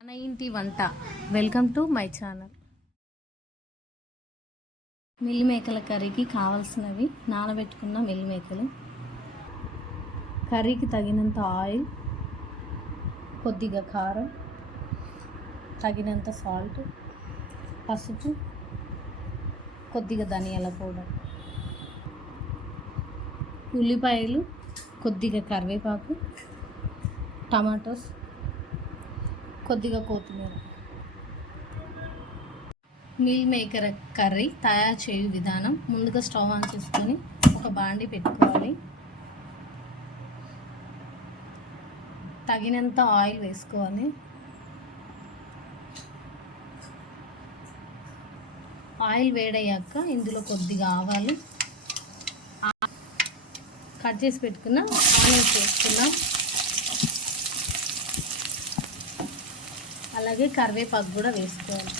మన ఇంటి వంట. Welcome to my channel. మిల్లి మేకల కర్రీకి కావాల్సినవి: నానబెట్టుకున్న మిల్లి మేకలు, కర్రీకి తగినంత ఆయిల్, కొద్దిగా కారం, తగినంత సాల్ట్, పసుపు, కొద్దిగా ధనియాల పౌడర్, ఉల్లిపాయలు, కొద్దిగా కరివేపాకు, టమాటోస్, కొద్దిగా కొత్తిమీర. మీల్ మేకర్ కర్రీ తయారు చేయు విధానం: ముందుగా స్టవ్ ఆన్ చేసుకొని ఒక బాండి పెట్టుకోవాలి. తగినంత ఆయిల్ వేసుకోవాలి. ఆయిల్ వేడయ్యాక ఇందులో కొద్దిగా ఆవాలు, కట్ చేసి పెట్టుకున్న ఆనియన్స్ వేసుకున్నాం. అలాగే కరివేపాకు కూడా వేసుకోవాలి.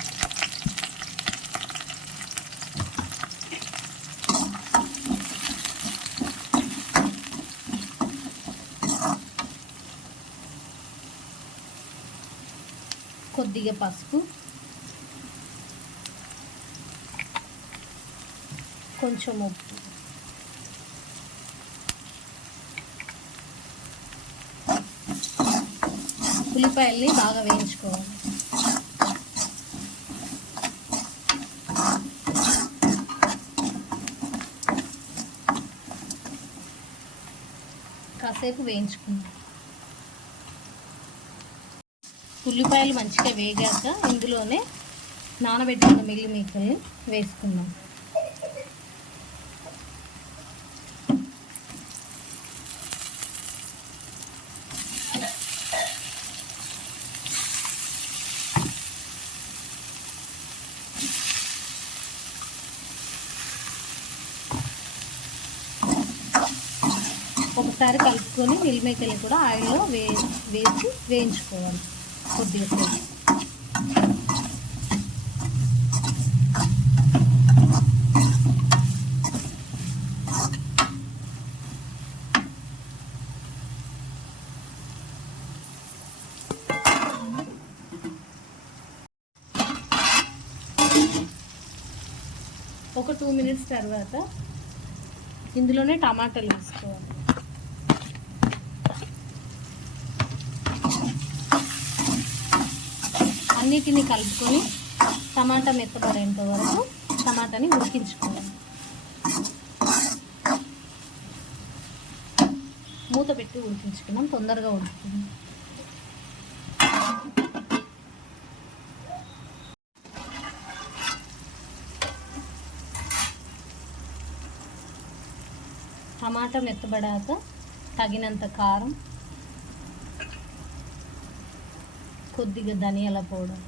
కొద్దిగా పసుపు, కొంచెం ఉప్పు, ఉల్లిపాయల్ని బాగా వేయించుకోవాలి. కాసేపు వేయించుకుందాం. ఉల్లిపాయలు మంచిగా వేగాక ఇందులోనే నానబెట్టుకున్న మిల్లి మేకల్ని వేసుకుందాం. ఒకసారి కలుపుకొని మిల్ మేకర్ని కూడా ఆయిల్లో వేసి వేయించుకోవాలి కొద్దిగా సేపు. ఒక 2 మినిట్స్ తర్వాత ఇందులోనే టమాటాలు వేసుకోవాలి. అన్నిటిని కలుపుకొని టమాటా మెత్తబడేంత వరకు టమాటాని ఉడికించుకోవాలి. మూత పెట్టి ఉడికించుకున్నాం, తొందరగా ఉడుకుతుంది. టమాటా మెత్తబడాక తగినంత కారం, కొద్దిగా ధనియాల పౌడర్,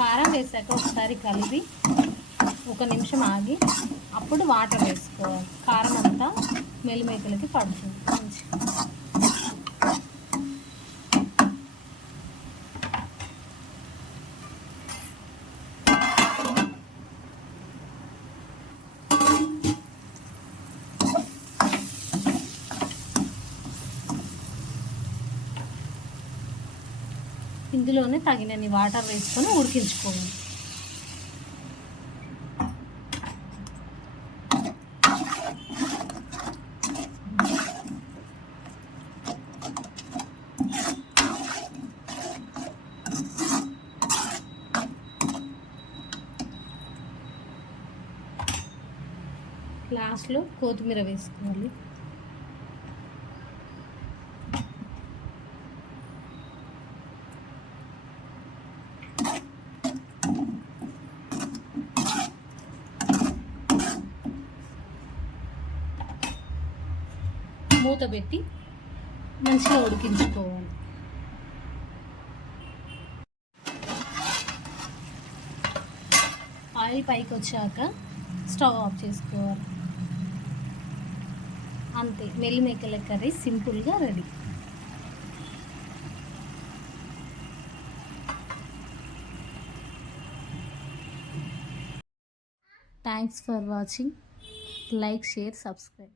కారం వేసాక ఒకసారి కలిపి 1 నిమిషం ఆగి అప్పుడు వాటర్ వేసుకోవాలి. కారం అంతా మెల్లిమేకలకి పడుతుంది మంచిగా. ఇందులోనే తగినన్ని వాటర్ వేసుకొని ఉడికించుకోవాలి. లాస్ట్లో కొత్తిమీర వేసుకోవాలి. మూత పెట్టి మంచిగా ఉడికించుకోవాలి. ఆయిల్ పైకి వచ్చాక స్టవ్ ఆఫ్ చేసుకోవాలి. అంతే, మెల్లి మేకల కర్రీ సింపుల్గా ready. Thanks for watching. Like, share, subscribe.